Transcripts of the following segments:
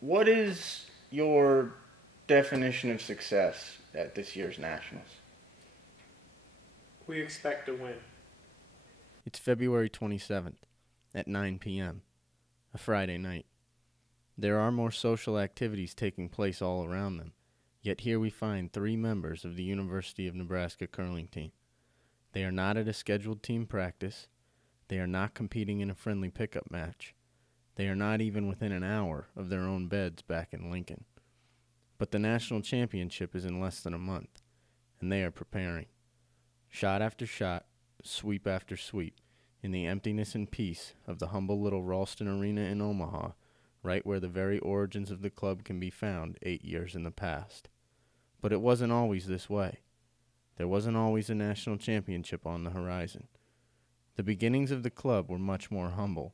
What is your definition of success at this year's Nationals? We expect to win. It's February 27th at 9 p.m., a Friday night. There are more social activities taking place all around them, yet here we find 3 members of the University of Nebraska curling team. They are not at a scheduled team practice. They are not competing in a friendly pickup match. They are not even within an hour of their own beds back in Lincoln. But the national championship is in less than a month, and they are preparing. Shot after shot, sweep after sweep, in the emptiness and peace of the humble little Ralston Arena in Omaha, right where the very origins of the club can be found 8 years in the past. But it wasn't always this way. There wasn't always a national championship on the horizon. The beginnings of the club were much more humble,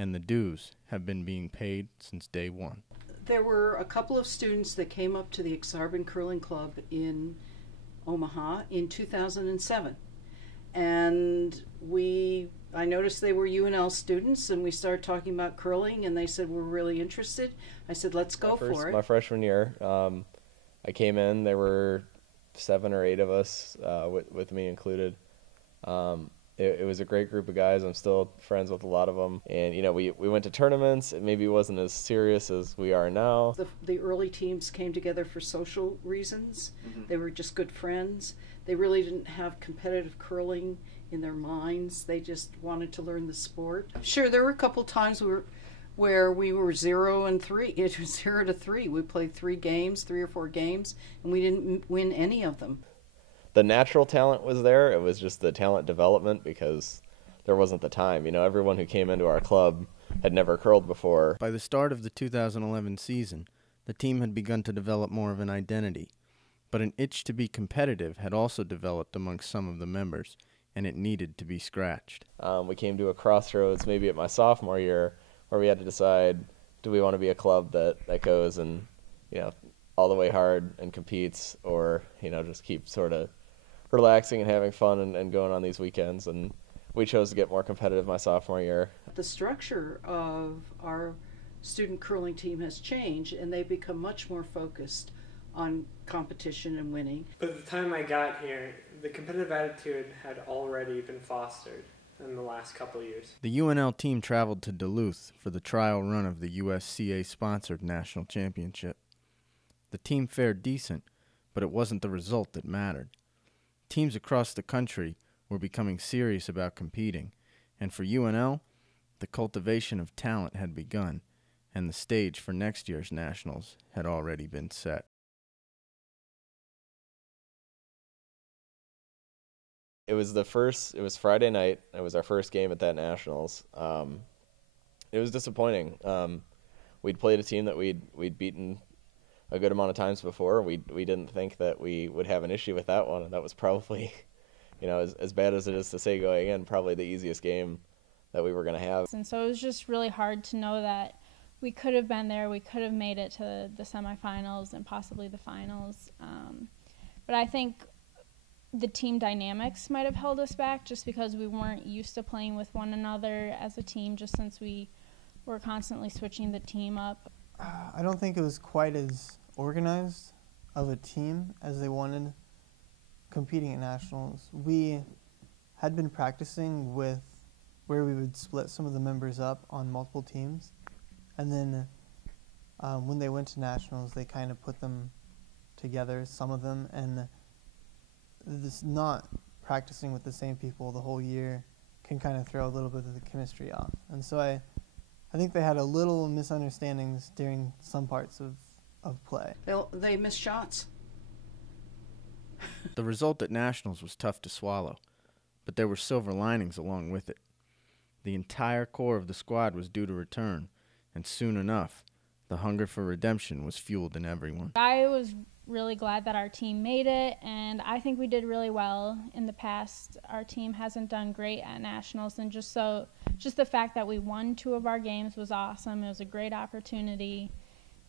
and the dues have been being paid since day one. There were a couple of students that came up to the Ak-Sar-Ben Curling Club in Omaha in 2007. And I noticed they were UNL students, and we started talking about curling, and they said, we're really interested. I said, let's go for it. My freshman year, I came in, there were 7 or 8 of us, with me included. It was a great group of guys. I'm still friends with a lot of them. And, we went to tournaments. It maybe wasn't as serious as we are now. The early teams came together for social reasons. Mm-hmm. They were just good friends. They really didn't have competitive curling in their minds. They just wanted to learn the sport. Sure, there were a couple times where we were 0-3. It was 0-3. We played 3 or 4 games, and we didn't win any of them. The natural talent was there. It was just the talent development because there wasn't the time. Everyone who came into our club had never curled before. By the start of the 2011 season, the team had begun to develop more of an identity, but an itch to be competitive had also developed amongst some of the members, and it needed to be scratched. We came to a crossroads maybe at my sophomore year where we had to decide, do we want to be a club that goes and, all the way hard and competes, or, just keep sort of relaxing and having fun and going on these weekends. And we chose to get more competitive my sophomore year. The structure of our student curling team has changed, and they've become much more focused on competition and winning. But at the time I got here, the competitive attitude had already been fostered in the last couple of years. The UNL team traveled to Duluth for the trial run of the USCA-sponsored national championship. The team fared decent, but it wasn't the result that mattered. Teams across the country were becoming serious about competing, and for UNL, the cultivation of talent had begun, and the stage for next year's nationals had already been set. It was Friday night. It was our first game at that nationals. It was disappointing. We'd played a team that we'd beaten a good amount of times before. We didn't think that we would have an issue with that one, and that was probably, as bad as it is to say going in, probably the easiest game that we were going to have. And so it was just really hard to know that we could have been there, we could have made it to the semifinals and possibly the finals. But I think the team dynamics might have held us back just because we weren't used to playing with one another as a team, just since we were constantly switching the team up. I don't think it was quite as organized of a team as they wanted competing at nationals. We had been practicing with where we would split some of the members up on multiple teams, and then when they went to nationals, they kind of put them together, some of them, and this not practicing with the same people the whole year can kind of throw a little bit of the chemistry off. And so I think they had a little misunderstandings during some parts of play. They missed shots. The result at nationals was tough to swallow, but there were silver linings along with it. The entire core of the squad was due to return, and soon enough, the hunger for redemption was fueled in everyone. I was really glad that our team made it, and I think we did really well in the past. Our team hasn't done great at nationals, and just the fact that we won 2 of our games was awesome. It was a great opportunity,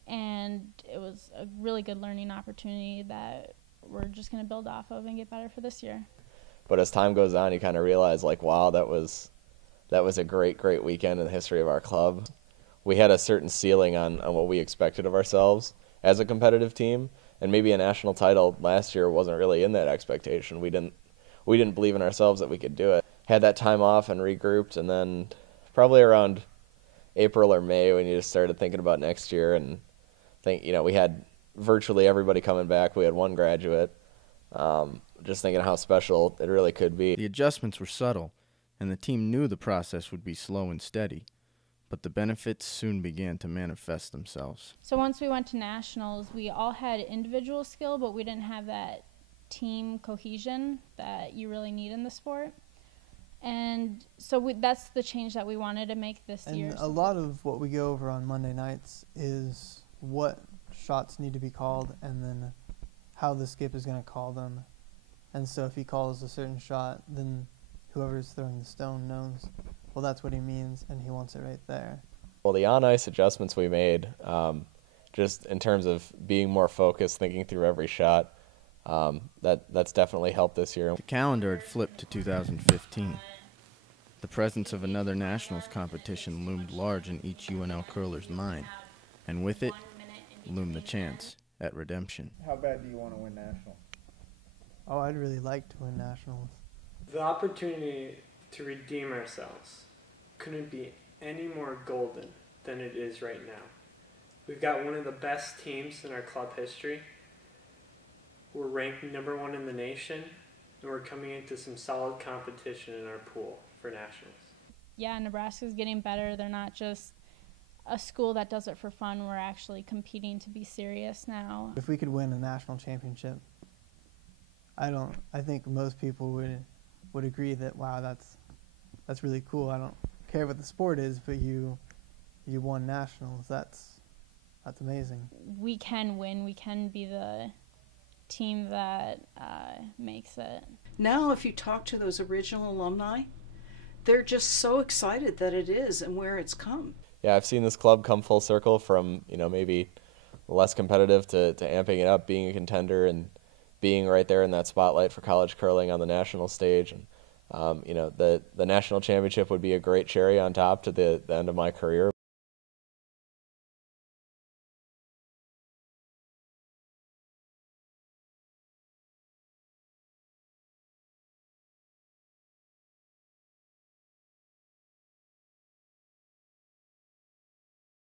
and it was a really good learning opportunity that we're just going to build off of and get better for this year. But as time goes on, you kind of realize, wow, that was a great weekend in the history of our club. we had a certain ceiling on what we expected of ourselves as a competitive team, and maybe a national title last year wasn't really in that expectation. We didn't believe in ourselves that we could do it. Had that time off and regrouped, and then probably around April or May when you just started thinking about next year and we had virtually everybody coming back. We had one graduate. Just thinking how special it really could be. The adjustments were subtle, and the team knew the process would be slow and steady, but the benefits soon began to manifest themselves. So once we went to nationals, we all had individual skill, but we didn't have that team cohesion that you really need in the sport. And so that's the change that we wanted to make this year. And a lot of what we go over on Monday nights is what shots need to be called and then how the skip is going to call them. And so if he calls a certain shot, then whoever's throwing the stone knows, well, that's what he means, and he wants it right there. Well, the on-ice adjustments we made, just in terms of being more focused, thinking through every shot, that's definitely helped this year. The calendar had flipped to 2015. The presence of another nationals competition loomed large in each UNL curler's mind, and with it loomed the chance at redemption. How bad do you want to win nationals? Oh, I'd really like to win nationals. The opportunity to redeem ourselves couldn't be any more golden than it is right now. We've got one of the best teams in our club history. We're ranked #1 in the nation, and we're coming into some solid competition in our pool for nationals. Yeah, Nebraska's getting better. They're not just a school that does it for fun. We're actually competing to be serious now. If we could win a national championship, I think most people would agree that, wow, that's really cool. I don't care what the sport is, but you won nationals. That's amazing. We can win. We can be the team that makes it. Now, if you talk to those original alumni, they're just so excited that it is and where it's come. Yeah, I've seen this club come full circle from, maybe less competitive to amping it up, being a contender and being right there in that spotlight for college curling on the national stage. And, the national championship would be a great cherry on top to the end of my career.